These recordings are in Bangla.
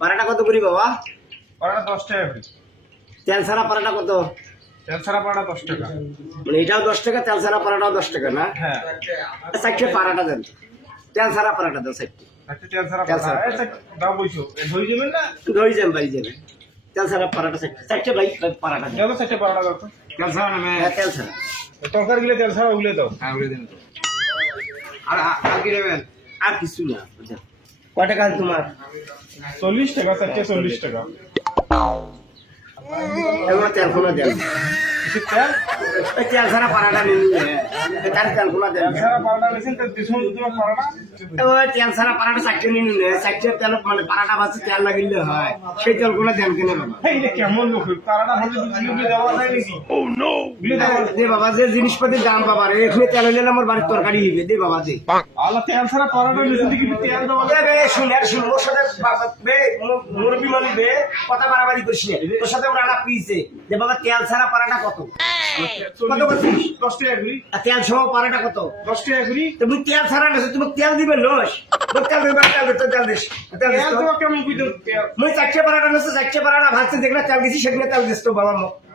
পারাটা কত করি বাবা? পারাটা 10 টাকা করে। তেল ছাড়া পারাটা কত? তেল ছাড়া পারাটা 10 টাকা। মানে এটাও 10 টাকা, তেল ছাড়া পারাটাও 10 টাকা না? হ্যাঁ। চারটে পারাটা দেন, তেল ছাড়া পারাটা দেন চারটে। আচ্ছা তেল ছাড়া তেল ছাড়া পারাটা দাও বইছো ধরে দিবেন না? ধরে যান ভাই যাবে। তেল ছাড়া পারাটা চারটে ভাই পারাটা দেন। দাও 4 পারাটা দাও তো। তেল ছাড়া না হ্যাঁ তেল ছাড়া। তরকারি গুলো তেল ছাড়া ওগুলো দাও। হ্যাঁ ওগুলো দিন তো। আর কি নেবেন? আর কিছু না। কয় টাকা তোমার? 40 টাকা, 40 টাকা। এবার তেল খোলা দেন। কিছু তেল? তেল ছাড়া পারাটা নিন, তার তেল খোলা দেন। তেল ছাড়া পারাটা নিছেন তো দিছুন তোমার পারাটা। তেল ছাড়া পারাটা চারটে নিন, চারটে তেল মানে পারাটা ভাজতে তেল লাগিলে হয়, সেই তেল গুলো দেন কেন বাবা? এই এটা কেমন লোক? পারাটা ভাজি দুধ দেওয়া যায় নাকি? ও নো। দে বাবা, যে জিনিসপাতির দাম বাবা রে, এখানে তেল হইলে আমার বাড়ির তরকারি হইবে। দে বাবা দে। আল্লাহ তেল ছাড়া পারাটা নিছেন দেখি তেল দেওয়া যায়। শুন ওর সাথে মুরব্বী মানুষ বে কথা বাড়াবাড়ি করিস না। তোর সাথে আমরা আলাপ পিছে যে বাবা তেল ছাড়া পারাটা কত? কত করছিস? 10 টাকা করি। আর তেল সহ পারাটা কত? 10 টাকা করি। তুমি তেল ছাড়া না, তুমি তেল দিবে নস। তেল দিবে, তেল দিতে তেল দিস, তেল দিস তেল তো। দেওয়া কেমন কই দাও তেল? মুই চারটে পারাটা নস, চারটে পারাটা ভাজতে যেগুলো তেল দিছি সেগুলো তেল দিস তো বাবা।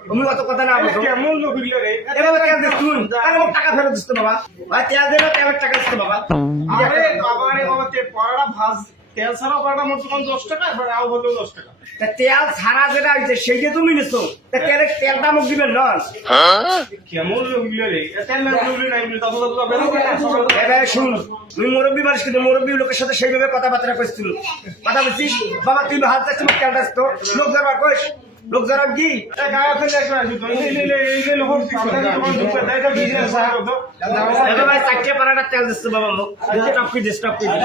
তুমি অত কথা না বলো। কেমন লোক হইলো রে? এভাবে তেল দিস তুই, তাহলে আমার টাকা ফেরত দিস তো বাবা। ভাই তেল দেবে, তেলের টাকা দিস তো বাবা। আরে বাবা রে বাবা, পারাটা ভাজ তেল ছাড়া পারাটা মোট 10 টাকা, এবার আও বললো 10 টাকা। তা তেল ছাড়া যেটা হইছে সেইটা তুমি নিছো, তা তেলটা মুখ দিবেন নস। কেমন লোক হইলো রে? তেল না হইলো নাই বলে তত তত বেরো করে। এবার শুন, তুই মুরব্বী মানুষ, কিন্তু মুরব্বী লোকের সাথে সেইভাবে কথাবার্তা করছিল। কথা বলছিস বাবা, তুই হাত চাচ্ছি তেল দাস তো। লোক যাবার কইস, লোক যাবার কি? এই গায়া ফেলে একটা আছে তো। এই লোক সামনে তোমার দুপে দাইটা বিজনেস সাহেব তো। এবার ভাই চারটে পারাটা তেল দিস তো বাবা মুখ। টপকি দিস, টপকি দিস।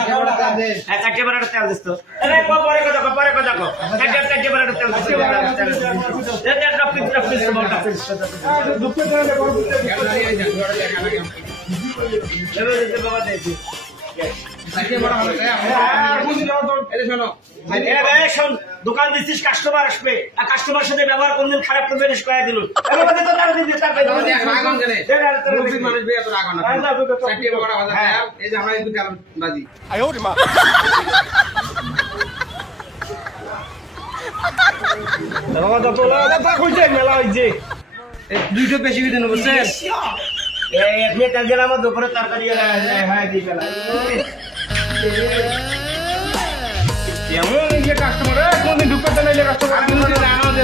হ্যাঁ চারটে পারাটা তেল দিস তো। আরে পরে কথা কো, পরে কথা কো। চারটে পারাটা তেল দিস। তেল টপকি দিস, টপকি দিস বাবা, টপকি দিস। দুপে দাইলে বড় দুপে। এবার দিতে বাবা দেখি। সাইকেল বড় হবে তাই বুঝি নাও তো। এই শোনো। এই শোন, দোকান দিছিস, কাস্টমার আসবে, আর কাস্টমার সাথে ব্যবহার কোনদিন খারাপ করবে না, কয়ে দিল। এবার তো তার দিন তার রাগ হন কেন? মুরব্বী মানুষ বে এত রাগ হন না। সাইকেল বড় হবে তাই এই যে আমরা একটু কালাম বাজি। বাবা তো তোলা কথা কইছে মেলা হইছে। এই দুইটো বেশি দিন বুঝছেন? এই আপনি তেল দিলাম, আমার দুপুরে তরকারি হ্যাঁ দিয়ে গেলাম। কেমন এই যে কাস্টমার কোনদিন ঢুকতে নাইলে কাস্টমার জানো যে